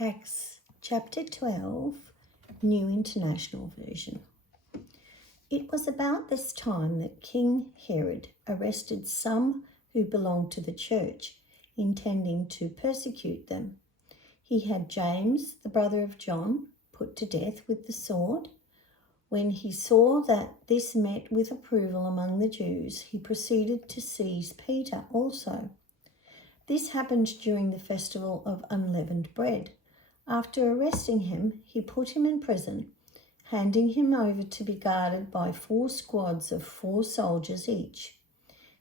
Acts chapter 12, New International Version. It was about this time that King Herod arrested some who belonged to the church, intending to persecute them. He had James, the brother of John, put to death with the sword. When he saw that this met with approval among the Jews, he proceeded to seize Peter also. This happened during the festival of unleavened bread. After arresting him, he put him in prison, handing him over to be guarded by 4 squads of 4 soldiers each.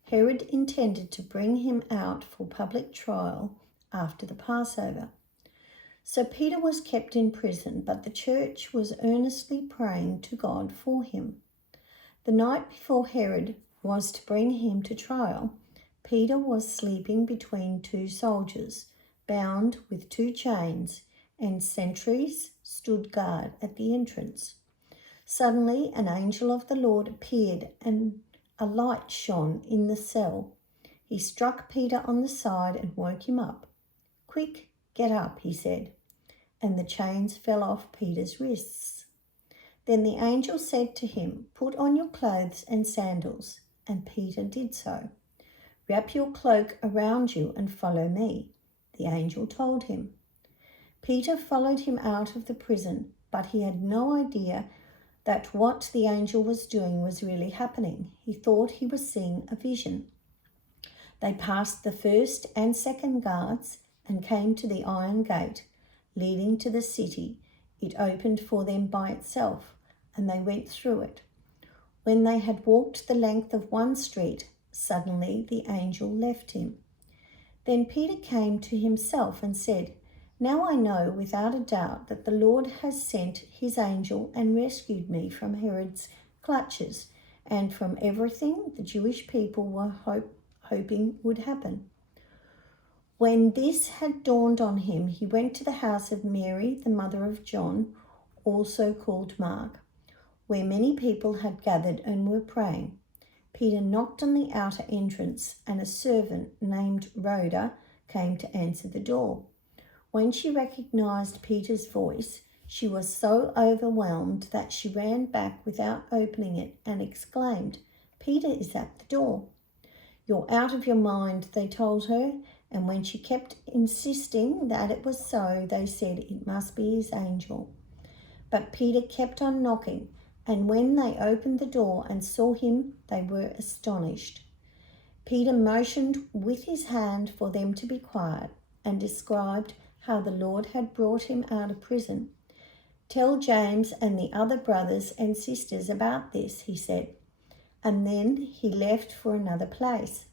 Herod intended to bring him out for public trial after the Passover. So Peter was kept in prison, but the church was earnestly praying to God for him. The night before Herod was to bring him to trial, Peter was sleeping between 2 soldiers, bound with 2 chains, and sentries stood guard at the entrance. Suddenly an angel of the Lord appeared, and a light shone in the cell. He struck Peter on the side and woke him up. "Quick, get up," he said, and the chains fell off Peter's wrists. Then the angel said to him, "Put on your clothes and sandals," and Peter did so. "Wrap your cloak around you and follow me," the angel told him. Peter followed him out of the prison, but he had no idea that what the angel was doing was really happening. He thought he was seeing a vision. They passed the 1st and 2nd guards and came to the iron gate leading to the city. It opened for them by itself, and they went through it. When they had walked the length of one street, suddenly the angel left him. Then Peter came to himself and said, "Now I know without a doubt that the Lord has sent his angel and rescued me from Herod's clutches and from everything the Jewish people were hoping would happen." When this had dawned on him, he went to the house of Mary, the mother of John, also called Mark, where many people had gathered and were praying. Peter knocked on the outer entrance, and a servant named Rhoda came to answer the door. When she recognized Peter's voice, she was so overwhelmed that she ran back without opening it and exclaimed, "Peter is at the door." "You're out of your mind," they told her, and when she kept insisting that it was so, they said it must be his angel. But Peter kept on knocking, and when they opened the door and saw him, they were astonished. Peter motioned with his hand for them to be quiet and described how the Lord had brought him out of prison. "Tell James and the other brothers and sisters about this," he said, and then he left for another place.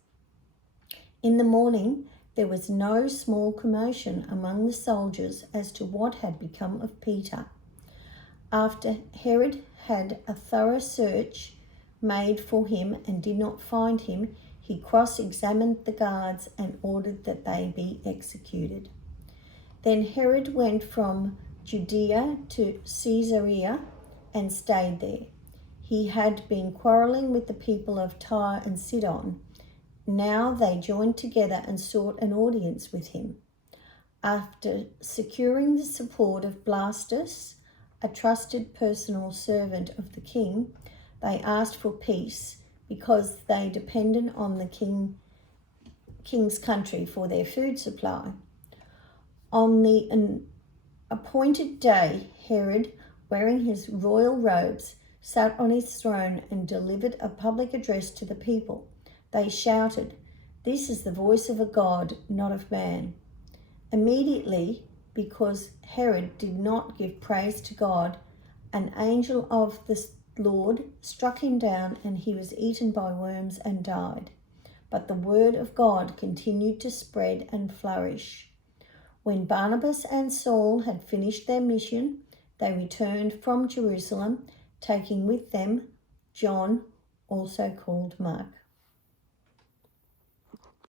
In the morning, there was no small commotion among the soldiers as to what had become of Peter. After Herod had a thorough search made for him and did not find him, he cross-examined the guards and ordered that they be executed. Then Herod went from Judea to Caesarea and stayed there. He had been quarreling with the people of Tyre and Sidon. Now they joined together and sought an audience with him. After securing the support of Blastus, a trusted personal servant of the king, they asked for peace because they depended on the king's country for their food supply. On the appointed day, Herod, wearing his royal robes, sat on his throne and delivered a public address to the people. They shouted, "This is the voice of a god, not of man." Immediately, because Herod did not give praise to God, an angel of the Lord struck him down, and he was eaten by worms and died. But the word of God continued to spread and flourish. When Barnabas and Saul had finished their mission, they returned from Jerusalem, taking with them John, also called Mark.